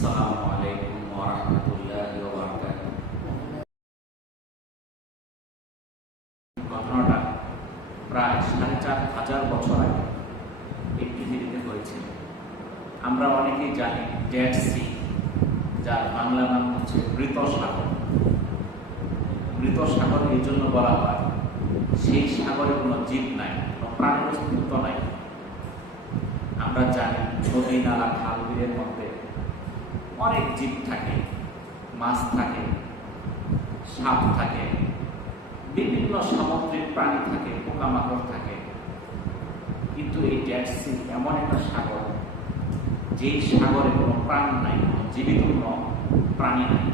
আসসালামু আলাইকুম ওয়া রাহমাতুল্লাহি ওয়া বারাকাতুহু। ঘটনাটা প্রায় ৪,৫০০ বছর আগে এই পৃথিবীতে হয়েছিল। আমরা অনেকেই জানি ডেড সি, যার বাংলা নাম হচ্ছে মৃত সাগর। মৃত সাগর এই জন্য বলা হয়, সেই সাগরে কোনো জীব নাই, কোনো প্রাণীর অস্তিত্ব নাই। আমরা জানি নদী, নালা, খাল, বিলের মধ্যে অনেক জীব থাকে, মাছ থাকে, সাপ থাকে, বিভিন্ন সামুদ্রিক প্রাণী থাকে, পোকামাকড় থাকে। কিন্তু এই ডেড সি এমন একটা সাগর, যেই সাগরে কোনো প্রাণ নাই, কোনো জীবিত কোনো প্রাণী নাই।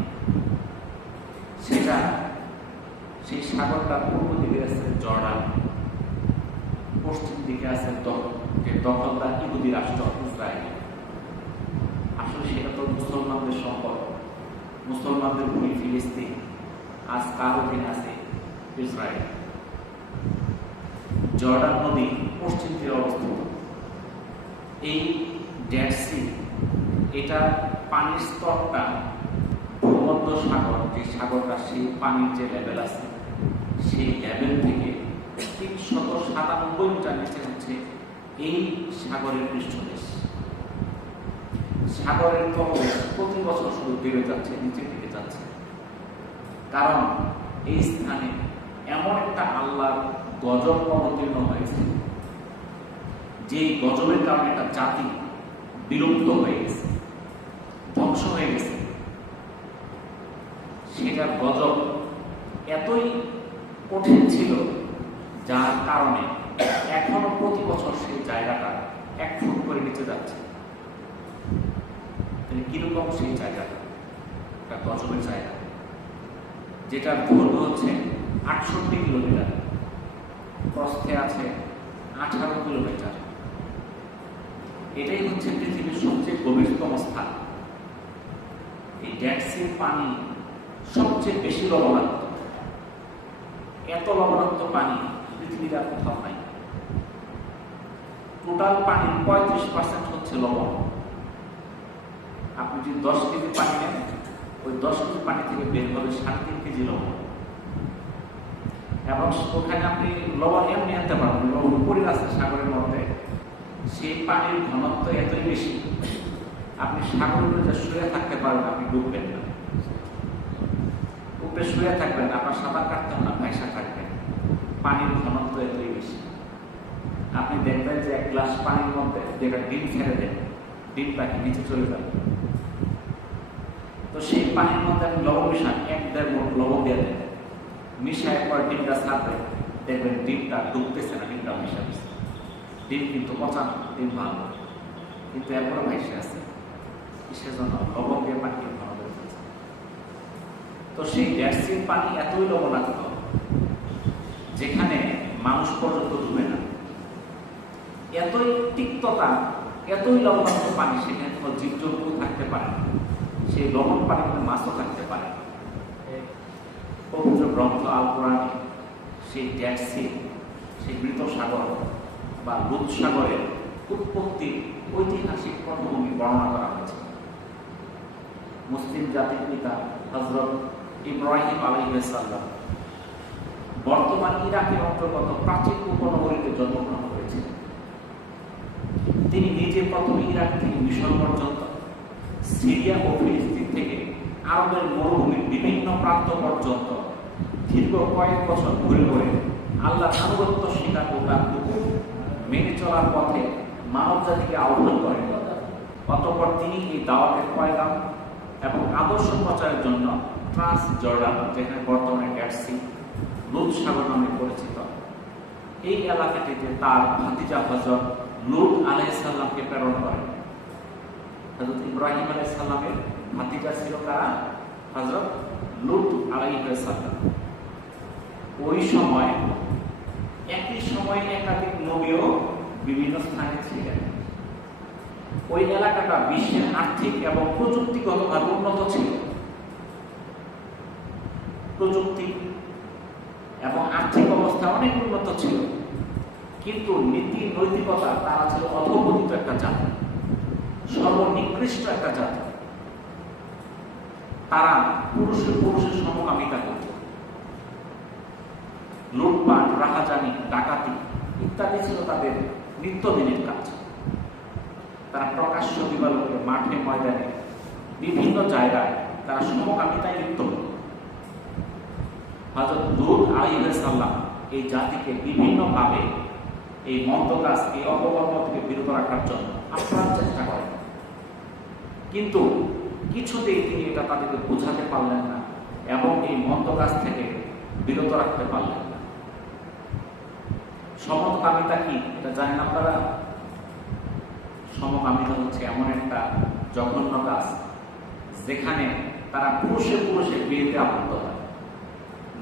সেই সাগরটার পূর্ব দিকে আছে জর্ডান, পশ্চিম দিকে আছে যে দখলদার ইহুদি রাষ্ট্র ইসরায়েল। আসলে সেটা তো মুসলমানদের সম্পদ, মুসলমানদের ভূমি ফিলিস্তিন, আজ কার অধীনে আছে? ইসরায়েল। জর্ডান নদী পশ্চিম তীরে অবস্থিত। এই ডেড সি, এটা পানির স্তরটা ভূমধ্য সাগর, যে সাগরটা, সেই পানির যে লেভেল আছে, সেই লেভেল থেকে ৩৯৭ মিটার নিচে হচ্ছে এই সাগরের পৃষ্ঠদেশ। সাগরের তলদেশ প্রতি বছর শুধু বেড়ে যাচ্ছে, নিচের দিকে যাচ্ছে। কারণ এই স্থানে এমন একটা আল্লাহর গজব অবতীর্ণ হয়েছে, যেই গজবের কারণে একটা জাতি বিলুপ্ত হয়ে গেছে, ধ্বংস হয়ে গেছে। সেটার গজব এতই কঠিন ছিল, যার কারণে এখনো প্রতি বছর সেই জায়গাটা ১ ফুট করে নিচে যাচ্ছে। কিরকম সেই জায়গাটা? একটা গজবের জায়গা, যেটার দৈর্ঘ্য হচ্ছে ৬৮ কিলোমিটার, প্রস্থে আছে ১৮ কিলোমিটার। এটাই হচ্ছে পৃথিবীর সবচেয়ে গভীরতম স্থান। এই ডেড সির পানি সবচেয়ে বেশি লবণাক্ত। এত লবণাক্ত পানি পৃথিবীর আর কোথাও নাই। টোটাল পানির ৩৫% হচ্ছে লবণ। আপনি যদি ১০ কেজি পানি নেন, ওই ১০ কেজি পানি থেকে বের হবে ৩.৫ কেজি লবণ। এবং ওখানে আপনি লবণ এমনি আনতে পারবেন, লবণ উপরে আছে সাগরের মধ্যে। সেই পানির ঘনত্ব এতই বেশি, আপনি সাগরের মধ্যে শুয়ে থাকতে পারবেন, আপনি ডুববেন না। উপরে শুয়ে থাকবেন, আপনার সাঁতার কাটতেন না, ভাইসা থাকবেন। পানির ঘনত্ব এতই বেশি। আপনি দেখবেন যে ১ গ্লাস পানির মধ্যে যেটা ডিম ছেড়ে দেন, ডিমটাকে নিচে চলে যাবে। তো সেই পানির মধ্যে আপনি লবণ মিশান, ১-১.৫ মুঠ লবণ দিয়ে দেন, মিশায় পর ডিমটা ছাড়বেন, দেখবেন ডিমটা ডুবতেছে না, ডিমটা মিশা দিচ্ছে। ডিম কিন্তু পচা না, ডিম ভালো, কিন্তু এরপরে ভাইসে আছে। কিসের জন্য? লবণ দিয়ে পানিকে ঘন করে দিচ্ছে। তো সেই ডেড সির পানি এতই লবণাক্ত, যেখানে মানুষ পর্যন্ত ডুবে না। এতই তিক্ততা, এতই লবণাক্ত পানি, সেখানে কোনো জীবজন্তু থাকতে পারে না। সেই লবণ পানিতে মাছও থাকতে পারে। পবিত্র গ্রন্থ আল কোরআনে সেই ডেড সি, সেই মৃত সাগর বা লুত সাগরের উৎপত্তির ঐতিহাসিক পটভূমি বর্ণনা করা হয়েছে। মুসলিম জাতির পিতা হযরত ইব্রাহিম আলাইহিস সালাম বর্তমান ইরাকের অন্তর্গত প্রাচীন উপনগরীতে জন্মগ্রহণ করেছিলেন। তিনি নিজে প্রথমে ইরাক থেকে মিশর পর্যন্ত, সিরিয়া ও ফিলিস্তিন থেকে আরবের মরুভূমির বিভিন্ন প্রান্ত পর্যন্ত দীর্ঘ কয়েক বছর ঘুরে ঘুরে আল্লাহর আনুগত্য স্বীকার ও তার হুকুম মেনে চলার পথে মানব জাতিকে আহ্বান করেন। অতঃপর তিনি এই দাওয়াতের পয়গাম এবং আদর্শ প্রচারের জন্য ট্রান্স জর্ডান, যেখানে বর্তমানে ডেড সি, লুত সাগর নামে পরিচিত, এই এলাকাটিতে তার ভাতিজা হযরত লূত আলাইহিস সালামকে প্রেরণ করেন। হযরত ইব্রাহিম আলাইহিস সালামের ভাতিজা ছিল কারা? হযরত লূত আলাইহিস সালাম। ওই সময় একই সময়ে একাধিক নবীও বিভিন্ন স্থানে ছিলেন। ওই এলাকাটা বিশ্বের আর্থিক এবং প্রযুক্তিগতভাবে উন্নত ছিল। প্রযুক্তি এবং আর্থিক অবস্থা অনেক উন্নত ছিল, কিন্তু নীতি নৈতিকতা তারা ছিল অধঃপতিত একটা জাতি, সর্বনিকৃষ্ট একটা জাতি। তারা পুরুষের সমকামিতা করত। লুটপাট, রাহাজানি, ডাকাতি ইত্যাদি ছিল তাদের নিত্যদিনের কাজ। তারা প্রকাশ্য দিবালোকে, মাঠে ময়দানে, বিভিন্ন জায়গায় তারা সমকামিতায় লিপ্ত হত। হযরত লূত আলাইহিস সালাম এই জাতিকে বিভিন্নভাবে এই মন্দ কাজ, এই অপকর্ম থেকে বিরত রাখার জন্য আপ্রাণ চেষ্টা করেন, কিন্তু কিছুতেই তিনি এটা তাদেরকে বোঝাতে পারলেন না এবং এই মন্দ কাজ থেকে বিরত রাখতে পারলেন না। সমকামিতা কি এটা জানেন আপনারা? সমকামিতা হচ্ছে এমন একটা জঘন্য কাজ যেখানে তারা পুরুষে বিয়েতে আবদ্ধ হয়,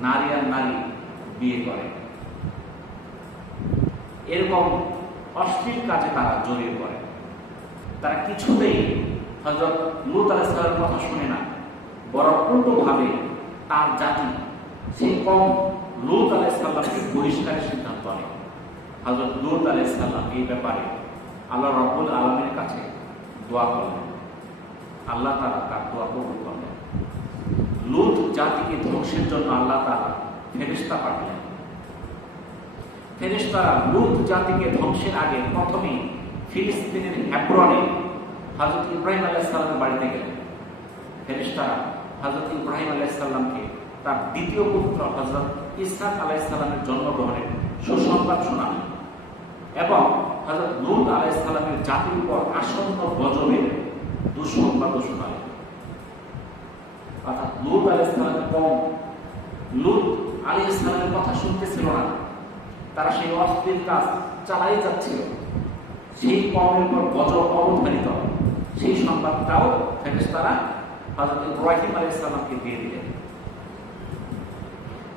নারী আর নারী বিয়ে করে, এরকম অশ্লীল কাজে তারা জড়িয়ে পড়ে। তারা কিছুতেই হযরত লূত আলাইহিস সালামের কথা শুনে না, বরং উল্টোভাবে তার জাতি সেই কওম লূত আলাইহিস সালামকে বহিষ্কারের সিদ্ধান্ত নেয়। হযরত লূত আলাইহিস সালাম এই ব্যাপারে আল্লাহ রাব্বুল আলামিনের কাছে দোয়া করলেন। আল্লাহ তাআলা তার দোয়া কবুল করলেন। লূত জাতিকে ধ্বংসের জন্য আল্লাহ তাআলা ফেরেশতা পাঠালেন। ফেরেশতারা লূত জাতিকে ধ্বংসের আগে প্রথমেই ফিলিস্তিনের হেব্রনে হযরত ইব্রাহিম আলাইহিস সালামের বাড়িতে গেলেন। ফেরেশতারা হযরত ইব্রাহিম আলাইহিস সালামকে তার দ্বিতীয় পুত্র হযরত ইসহাক আলাইহিস সালামের জন্মগ্রহণের সুসংবাদ শোনালেন এবং হযরত লূত আলাইহিস সালামের জাতির উপর আসন্ন গজবের দুঃসংবাদও শোনালেন। অর্থাৎ লূত আলাইহিস সালামের কওম লূত আলাইহিস সালামের কথা শুনতেছিল না, তারা সেই অশ্লীল কাজ চালাই যাচ্ছিল। সেই কওমের উপর গজব অবধারিত, সেই সংবাদটাও ফেরেশতারা হযরত ইব্রাহিম আলাইহিস সালামকে দিয়ে দিলেন।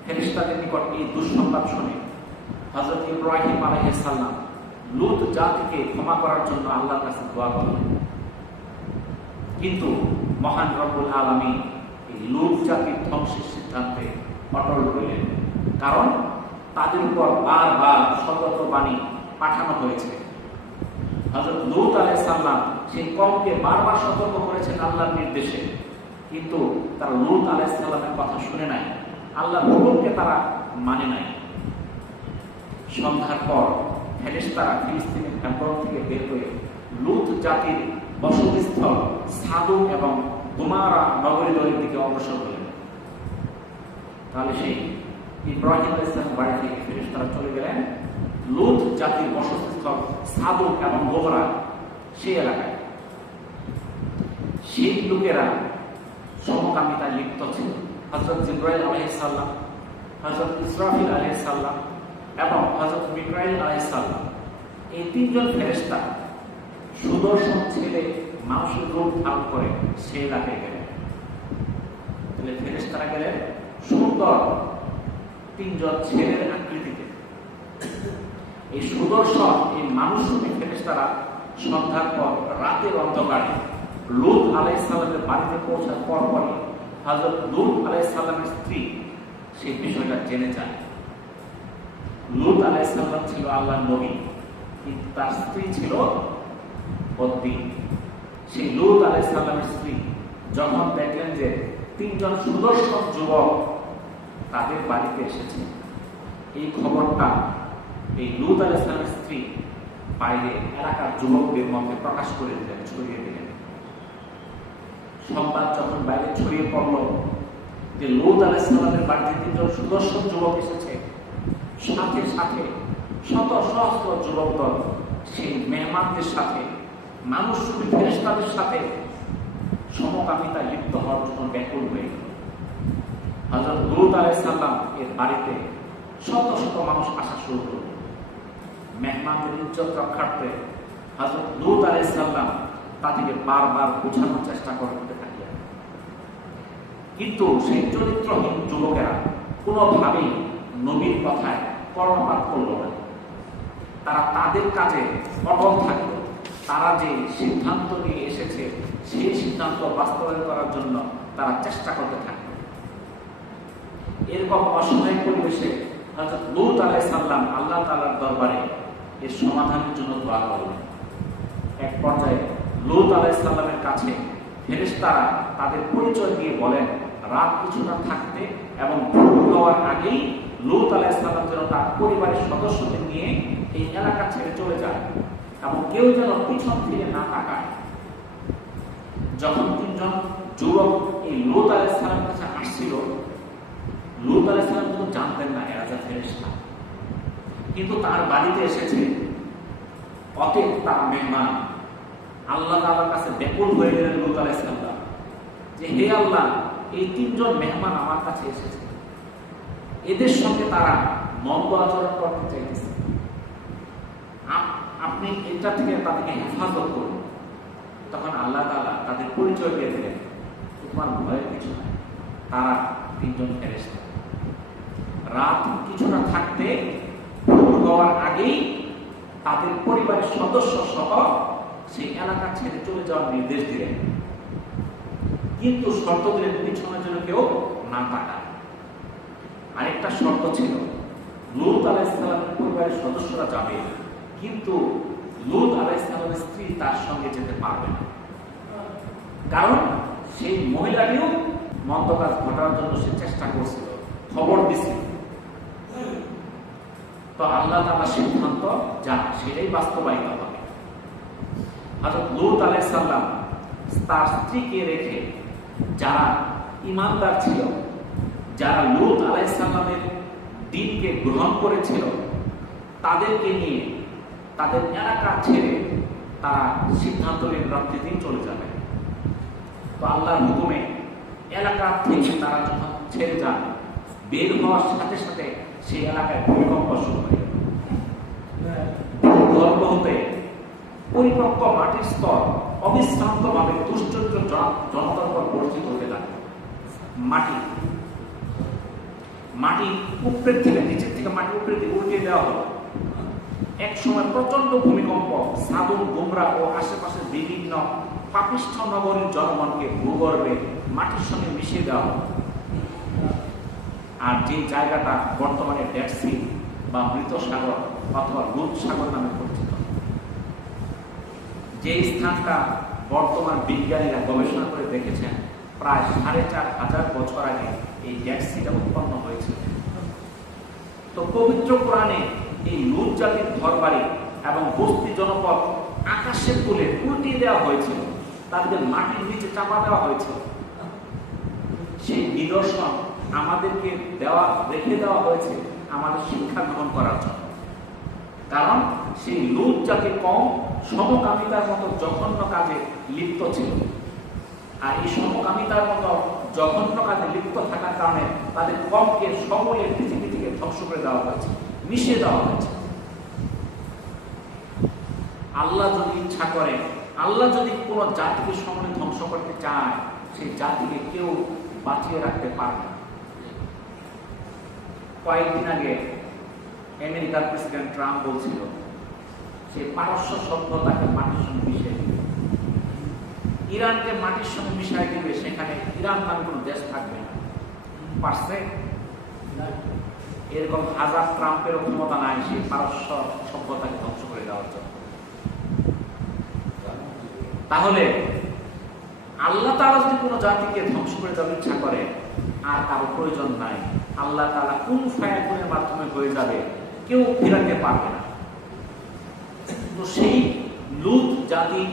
ফেরেশতাদের নিকট এই দুঃসংবাদ শুনে হযরত ইব্রাহিম আলাইহিস সালাম লূত জাতিকে ক্ষমা করার জন্য আল্লাহর কাছে দোয়া করলেন, কিন্তু মহান রব্বুল আলামিন এই লূত জাতির ধ্বংসের সিদ্ধান্তে অটল রইলেন, কারণ তাদের উপর বারবার সতর্কবাণী পাঠানো হয়েছে। হযরত লূত আলাইহিস সালাম সেই কওমকে বারবার সতর্ক করেছেন আল্লাহর নির্দেশে, কিন্তু তারা লূত আলাইহিস সালামের কথা শুনে নাই, আল্লাহর হুকুমকে তারা মানে নাই। সন্ধ্যার পর ফেরেশতারা ফিলিস্তিনের হেব্রন থেকে বের হয়ে লূত জাতির বসতিস্থল সাদুম এবং গুমারা নগরীর দিকে অগ্রসর হলেন। তাহলে সেই ইব্রাহিম আলাইহিস সালামের বাড়ি থেকে ফেরেশতারা চলে গেলেন লূত জাতির বসতিস্থল সাদুম এবং গোমরা সেই এলাকায়। সেই লোকেরা সমকামিতায় লিপ্ত ছিল। হযরত জিবরাইল আলাইহিস সালাম, হযরত ইসরাফিল আলাইহিস সালাম এবং হযরত মিকাইল আলাইহিস সালাম, এই তিনজন ফেরেশতা সুদর্শন ছেলে মানুষের রূপ ধারণ করে সেই এলাকায় গেলেন। তাহলে ফেরেশতারা গেলেন সুন্দর তিনজন ছেলের আকৃতিতে। এই সুদর্শন এই মানুষরূপী ফেরেশতারা সন্ধ্যার পর রাতের অন্ধকারে লূত আলাইহিস সালামের বাড়িতে পৌঁছার পরপরই হযরত লূত আলাইহিস সালামের স্ত্রী সেই বিষয়টা জেনে যায়। লূত আলাইহিস সালাম ছিল আল্লাহর নবী, কিন্তু তার স্ত্রী ছিল বদ্বী। সেই লূত আলাইহিস সালামের স্ত্রী যখন দেখলেন যে তিনজন সুদর্শন যুবক তাদের বাড়িতে এসেছে, এই খবরটা এই লূত আলাইহিস সালামের স্ত্রী বাইরে এলাকার যুবকদের মধ্যে প্রকাশ করে দিলেন, ছড়িয়ে দিলেন। সংবাদ যখন বাইরে ছড়িয়ে পড়ল যে লূত আলাইহিস সালামের বাড়িতে তিনজন সুদর্শন যুবক এসেছে, সাথে সাথে শত সহস্র যুবক দল সেই মেহমানদের সাথে, মানুষরূপী ফেরেশতাদের সাথে সমকামিতায় লিপ্ত হওয়ার জন্য ব্যাকুল হয়ে গেল। হযরত লূত আলাইহিস সালাম এর বাড়িতে শত শত মানুষ আসা শুরু করল। মেহমানদের ইজ্জত রক্ষার্থে হযরত লূত আলাইহিস সালাম তাদেরকে বারবার বোঝানোর চেষ্টা করতে থাকলেন, কিন্তু সেই চরিত্রহীন যুবকেরা কোনোভাবেই নবীর কথায় কর্ণপাত করল না। তারা তাদের কাজে অটল থাকল। তারা যে সিদ্ধান্ত নিয়ে এসেছে সেই সিদ্ধান্ত বাস্তবায়ন করার জন্য তারা চেষ্টা করতে থাকল। এরকম অসহায় পরিবেশে হযরত লূত আলাইহিস সালাম আল্লাহ তাআলার দরবারে এর সমাধানের জন্য দোয়া করলেন। এক পর্যায়ে লূত আলাইহিস সালামের কাছে ফেরেশতারা তাদের পরিচয় দিয়ে বলেন রাত কিছুটা থাকতে এবং ভোর হওয়ার আগেই লূত আলাইহিস সালাম যেন তার পরিবারের সদস্যদের নিয়ে এই এলাকা ছেড়ে চলে যায় এবং কেউ যেন পিছন ফিরে না তাকায়। যখন তিনজন যুবক এই লূত আলাইহিস সালামের কাছে আসছিল, লূত আলাইহিস সালাম কিন্তু জানতেন না এরা যে ফেরেশতা, কিন্তু তার বাড়িতে এসেছে, অতএব তার মেহমান। আল্লাহ তাআলার কাছে ব্যাকুল হয়ে গেলেন লূত আলাইহিস সালাম যে হে আল্লাহ, এই তিনজন মেহমান আমার কাছে এসেছে, এদের সঙ্গে তারা মন্দ আচরণ করতে চাইতেছে, আপনি এটা থেকে তাদেরকে হেফাজত করুন। তখন আল্লাহ তাআলা তাদের পরিচয় দিয়ে দিলেন, তোমার ভয়ের কিছু নাই, তারা তিনজন ফেরেশতা। রাত কিছুটা থাকতে ভোর হওয়ার আগেই তাদের পরিবারের সদস্য সহ সেই এলাকা ছেড়ে চলে যাওয়ার নির্দেশ দিলেন, কিন্তু শর্ত দিলেন পিছনে যেন কেউ না তাকায়। আরেকটা শর্ত ছিল, লূত আলাইহিস সালামের পরিবারের সদস্যরা যাবে, কিন্তু লূত আলাইহিস সালামের স্ত্রী তার সঙ্গে যেতে পারবে না, কারণ সেই মহিলাটিও মন্দ কাজ ঘটার জন্য সে চেষ্টা করছিল, খবর দিছিল। তো আল্লাহ তাআলার সিদ্ধান্ত যা সেটাই বাস্তবায়িত হবে। হযরত লূত আলাইহিস সালাম তার স্ত্রীকে রেখে যারা ঈমানদার ছিল, যারা লূত আলাইহিস সালামের দ্বীনকে গ্রহণ করেছিল, তাদেরকে নিয়ে তাদের এলাকা ছেড়ে তারা সিদ্ধান্ত নিয়ে রাত্রি দিন চলে যাবে। তো আল্লাহর হুকুমে এলাকা থেকে তারা যখন ছেড়ে যান, বের হওয়ার সাথে সাথে সেই এলাকায় ভূমিকম্প শুরু হয়। গর্ভ হতে পরিপক্ক মাটির স্তর অবিশ্রান্তভাবে দুশ্চরিত্র জনতার উপর বর্ষিত হতে থাকে। মাটি উপরের থেকে, নিচের থেকে মাটি উপরের দিকে উল্টিয়ে দেওয়া হলো। এক সময় প্রচন্ড ভূমিকম্প সাদুম, গুমরা ও আশেপাশের বিভিন্ন পাপিষ্ঠ নগরীর জনগণকে ভূগর্ভে মাটির সঙ্গে মিশিয়ে দেওয়া হলো। আর যে জায়গাটা বর্তমানে ডেড সি বা মৃত সাগর অথবা লুত সাগর নামে পরিচিত, যে স্থানটা বর্তমান বিজ্ঞানীরা গবেষণা করে দেখেছেন প্রায় ৪,৫০০ বছর আগে এই ডেড সিটা উৎপন্ন হয়েছিল। তো পবিত্র কোরআনে এই লুত জাতির ঘরবাড়ি এবং বস্তি জনপদ আকাশের তুলে উল্টিয়ে দেওয়া হয়েছিল, তাদের মাটির নিচে চাপা দেওয়া হয়েছিল। সেই নিদর্শন আমাদেরকে রেখে দেওয়া হয়েছে আমাদের শিক্ষা গ্রহণ করার জন্য। কারণ সেই লুত জাতির কওম সমকামিতার মতো জঘন্য কাজে লিপ্ত ছিল, আর এই সমকামিতার মতো জঘন্য কাজে লিপ্ত থাকার কারণে তাদের কওমকে সকলে পৃথিবী থেকে ধ্বংস করে দেওয়া হয়েছে, মিশিয়ে দেওয়া হয়েছে। আল্লাহ যদি ইচ্ছা করে, আল্লাহ যদি কোনো জাতিকে সমূলে ধ্বংস করতে চায়, সেই জাতিকে কেউ বাঁচিয়ে রাখতে পারে না। কয়েকদিন আগে আমেরিকার প্রেসিডেন্ট ট্রাম্প বলছিল সে পারস্য সভ্যতাকে মাটির সঙ্গে মিশিয়ে দিবে, ইরানকে মাটির সঙ্গে মিশিয়ে দিবে, সেখানে ইরান নামে কোনো দেশ থাকবে না। পারছে? এরকম হাজার ট্রাম্পেরও ক্ষমতা নাই সেই পারস্য সভ্যতাকে ধ্বংস করে দেওয়ার জন্য। তাহলে আল্লাহ তাআলা যদি কোনো জাতিকে ধ্বংস করে দেওয়ার ইচ্ছা করে, আর কারো প্রয়োজন নাই, আল্লাহ তাআলা কোন ফায়াকুনের মাধ্যমে হয়ে যাবে, কেউ ফেরাতে পারবে না। তো সেই লূত জাতি,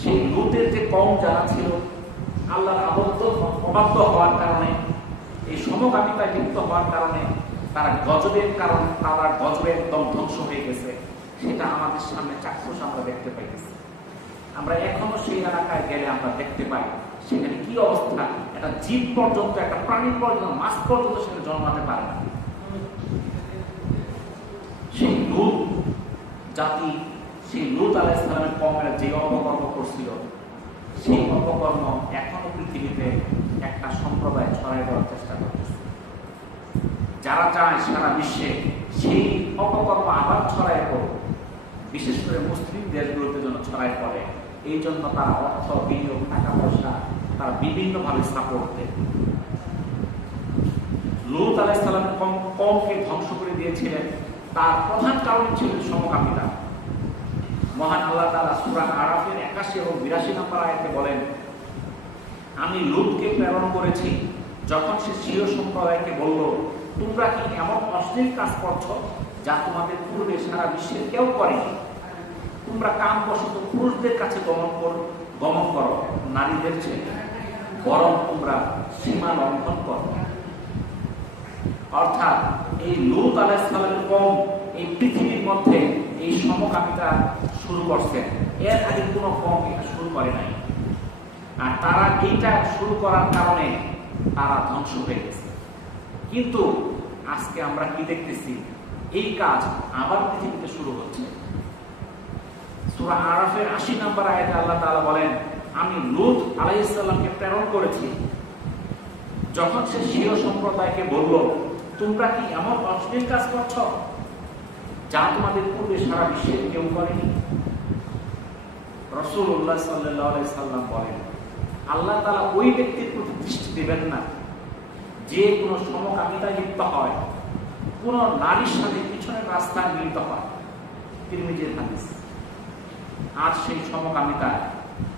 সেই লূতের যে কওম যারা ছিল, আল্লাহর অবাধ্য হওয়ার কারণে, এই সমকামিতায় লিপ্ত হওয়ার কারণে তারা গজবের কারণে তারা গজবে একদম ধ্বংস হয়ে গেছে। সেটা আমাদের সামনে চাক্ষুষ আমরা দেখতে পাইতেছি। আমরা এখনো সেই এলাকায় গেলে আমরা দেখতে পাই সেখানে কি অবস্থা। একটা জীব পর্যন্ত, একটা প্রাণী পর্যন্ত, মাছ পর্যন্ত সেখানে জন্মাতে পারে না। সেই লূত জাতি, সেই লূত আলাইহিস সালামের কওমেরা যে অপকর্ম করছিল, সেই অপকর্ম এখনো পৃথিবীতে একটা সম্প্রদায় ছড়াই দেওয়ার চেষ্টা করতেছে। যারা চায় সারা বিশ্বে সেই অপকর্ম আবার ছড়াই পড়ে, বিশেষ করে মুসলিম দেশগুলোতে যেন ছড়াই পড়ে, এই জন্য তারা অর্থ বিনিয়োগ, টাকা পয়সা তারা বিভিন্নভাবে সাপোর্ট দেয়। লূত আলাইহিস সালামের কওমকে ধ্বংস করে দিয়েছিলেন, তার প্রধান কারণ ছিল সমকামিতা। মহান আল্লাহ তাআলা সূরা আরাফের ৮১ এবং ৮২ নম্বর আয়াতে বলেন, আমি লূতকে প্রেরণ করেছি যখন সে স্বীয় সম্প্রদায়কে বলল, তোমরা কি এমন অশ্লীল কাজ করছো যা তোমাদের পূর্বে সারা বিশ্বের কেউ করেনি? তোমরা কামবশত পুরুষদের কাছে গমন করো নারীদের চেয়ে, বরং তোমরা সীমা লঙ্ঘন করো। অর্থাৎ এই লূত আলাইহিস সালামের কওম এই পৃথিবীর মধ্যে এই সমকামিতা শুরু করছে, এর আগে কোনো কওম এটা শুরু করে নাই। আর তারা এইটা শুরু করার কারণে তারা ধ্বংস হয়ে গেছে। কিন্তু আজকে আমরা কি দেখতেছি? এই কাজ আবার পৃথিবীতে শুরু হচ্ছে। সূরা আরাফের ৮০ নম্বর আয়াতে আল্লাহ তাআলা বলেন, আমি লূত আলাইহিস সালামকে প্রেরণ করেছি যখন সে স্বীয় সম্প্রদায়কে বলল, তোমরা কি এমন অশ্লীল কাজ করছ যা তোমাদের পূর্বে সারা বিশ্বে কেউ করেনি? রাসূলুল্লাহ সাল্লাল্লাহু আলাইহি সাল্লাম বলেন, আল্লাহ তাআলা ওই ব্যক্তির প্রতি দৃষ্টি দেবেন না যে কোনো সমকামিতায় লিপ্ত হয়, কোন নারীর সাথে পিছনের রাস্তায় মিলিত হয়। তিরমিজির হাদিস। আজ সেই সমকামিতা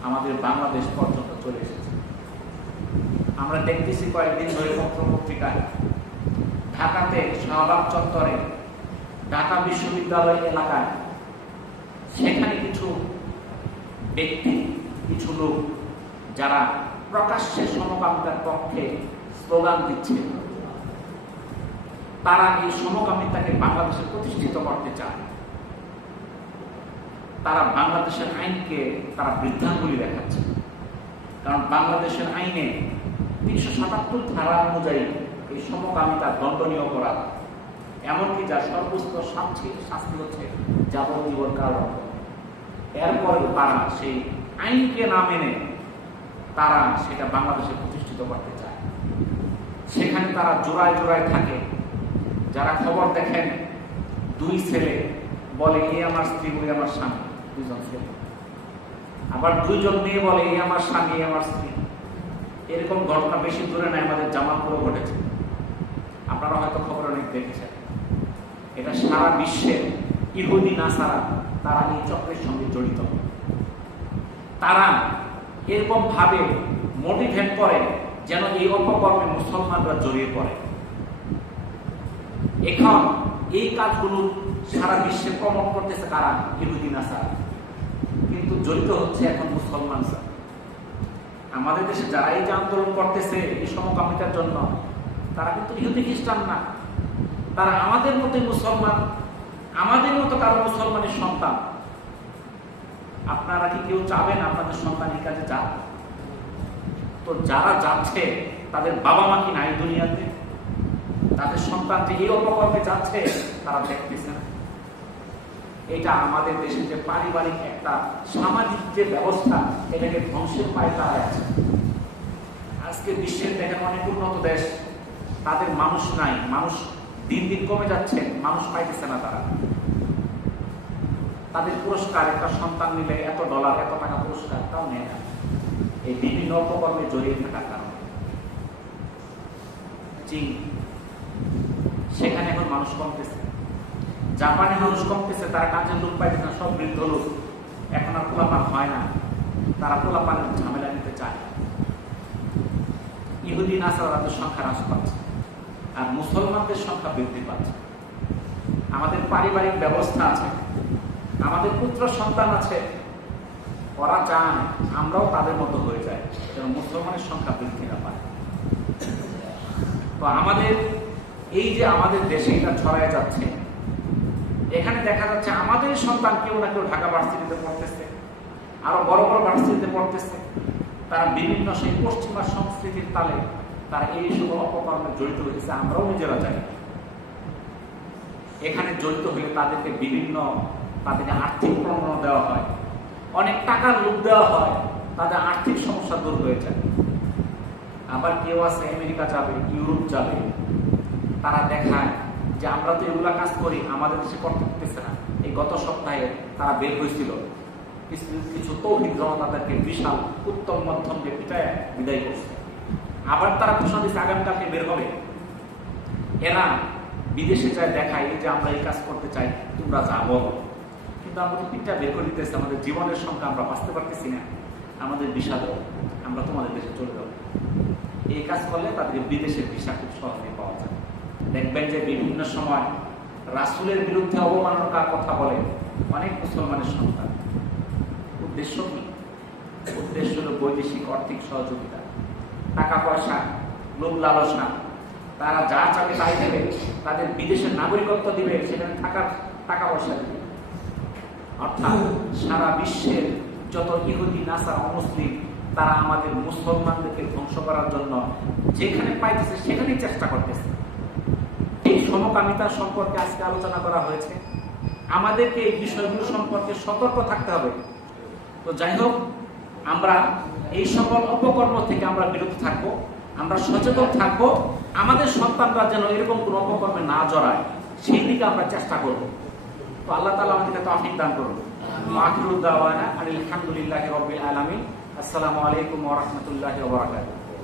আমাদের বাংলাদেশ পর্যন্ত চলে এসেছে। আমরা দেখতেছি কয়েকদিন ধরে পত্র-পত্রিকায় ঢাকাতে শাহবাগ চত্বরে, ঢাকা বিশ্ববিদ্যালয় এলাকায়, সেখানে কিছু ব্যক্তি, কিছু লোক যারা প্রকাশ্যে সমকামিতার পক্ষে স্লোগান দিচ্ছে, তারা এই সমকামিতাকে বাংলাদেশে প্রতিষ্ঠিত করতে চায়। তারা বাংলাদেশের আইনকে তারা বৃদ্ধাঙ্গুলি দেখাচ্ছে। কারণ বাংলাদেশের আইনে ৩৭৭ ধারা অনুযায়ী এই সমকামিতা দণ্ডনীয় অপরাধ, এমনকি যা সর্বোচ্চ শাস্তি হচ্ছে যাবজ্জীবন কারাদণ্ড। এরপরেও তারা সেই আইনকে না মেনে তারা সেটা বাংলাদেশে প্রতিষ্ঠিত করতে চায়। সেখানে তারা জোড়ায় জোড়ায় থাকে। যারা খবর দেখেন, দুই ছেলে বলে এ আমার স্ত্রী, ওই আমার স্বামী, দুইজন ছেলে। আবার দুইজন মেয়ে বলে এ আমার স্বামী, এ আমার স্ত্রী। এরকম ঘটনা বেশি দূরে নাই, আমাদের জামালপুরে ঘটেছে। আপনারা হয়তো খবর অনেক দেখেছেন। এটা সারা বিশ্বের ইহুদি নাসারা তারা এই চক্রের সঙ্গে জড়িত। তারা এরকম ভাবে মোটিভেট করে যেন এই অপকর্মে মুসলমানরা জড়িয়ে পড়ে। এখন এই কাজগুলো সারা বিশ্বে প্রমোট করতেছে কারা? ইহুদি নাসারা। কিন্তু জড়িত হচ্ছে এখন মুসলমান। আমাদের দেশে যারা এই যে আন্দোলন করতেছে এই সমকামিতার জন্য, তারা কিন্তু ইহুদি খ্রিস্টান না, তারা আমাদের মতোই মুসলমান, আমাদের মতো কারো মুসলমানের সন্তান। আপনারা কি কেউ চাবেন আপনাদের সন্তান এই কাজে যাক? তো যারা যাচ্ছে তাদের বাবা মা কি নাই দুনিয়াতে? তাদের সন্তান যে এই অপকর্মে যাচ্ছে তারা দেখতেছে না। এটা আমাদের দেশে যে পারিবারিক একটা সামাজিক যে ব্যবস্থা, এটাকে ধ্বংসের পায়ে তারা আছে। আজকে বিশ্বের দেখেন অনেক উন্নত দেশ, তাদের মানুষ নাই, মানুষ দিন দিন কমে যাচ্ছে, মানুষ পাইতেছে না। তারা তাদের পুরস্কার, একটা সন্তান নিলে $এত এত টাকা পুরস্কার, তাও নেয় না, এই বিভিন্ন অপকর্মে জড়িয়ে থাকার কারণে। চীন, সেখানে এখন মানুষ কমতেছে। জাপানে মানুষ কমতেছে, তারা কাজের লোক পাইতেছে না, সব বৃদ্ধ লোক। এখন আর পোলাপান হয় না, তারা পোলাপানের ঝামেলা নিতে চায়। ইহুদি নাসারাদের সংখ্যা হ্রাস পাচ্ছে আর মুসলমানদের সংখ্যা বৃদ্ধি পাচ্ছে। আমাদের পারিবারিক ব্যবস্থা আছে, আমাদের পুত্র সন্তান আছে, ওরা চান আমরাও তাদের মতো হয়ে যায়, যেন মুসলমানের সংখ্যা বৃদ্ধি না পায়। তো আমাদের এই যে আমাদের দেশে এটা ছড়ায় যাচ্ছে, এখানে দেখা যাচ্ছে আমাদের সন্তান কেউ না কেউ ঢাকা ভার্সিটিতে পড়তেছে, আরো বড় বড় ভার্সিটিতে পড়তেছে। তারা বিভিন্ন সেই পশ্চিমা সংস্কৃতির তালে তারা এই সব অপকর্মে জড়িত হয়েছে। আমরাও নিজেরা জানি। এখানে জড়িত হলে তাদেরকে তাদেরকে আর্থিক প্রণোদনা দেওয়া হয়, অনেক টাকার লোভ দেওয়া হয়, তাদের আর্থিক সমস্যা দূর হয়ে যায়। আবার কেউ আছে আমেরিকা যাবে, ইউরোপ যাবে, তারা দেখায় যে আমরা তো এগুলা কাজ করি, আমাদের দেশে করতে পারতেছে না। এই গত সপ্তাহে তারা বের হয়েছিল, কিছু তৌহিদ জনতাদেরকে বিশাল উত্তম মধ্যম দিয়ে পিটায় বিদায় করছে। আবার তারা ঘোষণা দিচ্ছে আগামীকালকে বের হবে। এরা বিদেশে যায় দেখায় যে আমরা এই কাজ করতে চাই, তোমরা যা বলো। কিন্তু আমরা তো পিঠটা বের করে দিতেছি, আমাদের জীবনের সংখ্যা আমরা বাঁচতে পারতেছি না, আমাদের বিষাদ, আমরা তোমাদের দেশে চলে যাবো। এই কাজ করলে তাদের বিদেশের ভিসা খুব সহজে পাওয়া যায়। দেখবেন যে বিভিন্ন সময় রাসূলের বিরুদ্ধে অবমাননার কথা বলে অনেক মুসলমানের সন্তান। উদ্দেশ্য কি? উদ্দেশ্য হলো বৈদেশিক আর্থিক সহযোগিতা, টাকা পয়সা, লোভ লালসা। তারা যা চাবে তাই দেবে, তাদের বিদেশের নাগরিকত্ব দিবে, সেখানে থাকার টাকা পয়সা দিবে। অর্থাৎ সারা বিশ্বের যত ইহুদি, নাসারা, অমুসলিম তারা আমাদের মুসলমানদেরকে ধ্বংস করার জন্য যেখানে পাইতেছে সেখানেই চেষ্টা করতেছে। এই সমকামিতা সম্পর্কে আজকে আলোচনা করা হয়েছে। আমাদেরকে এই বিষয়গুলো সম্পর্কে সতর্ক থাকতে হবে। তো যাই হোক, আমরা এই সকল অপকর্ম থেকে আমরা বিরত থাকবো, আমরা সচেতন থাকবো, আমাদের সন্তানরা যেন এরকম কোনো অপকর্মে না জড়ায় সেই দিকে আমরা চেষ্টা করব। তো আল্লাহ তাআলা আমাদেরকে তৌফিক দান করুন। আখিরুদ দাওয়ানা আলহামদুলিল্লাহি রাব্বিল আলামিন। আসসালামু আলাইকুম ওয়া রাহমাতুল্লাহি ওয়া বারাকাতুহু।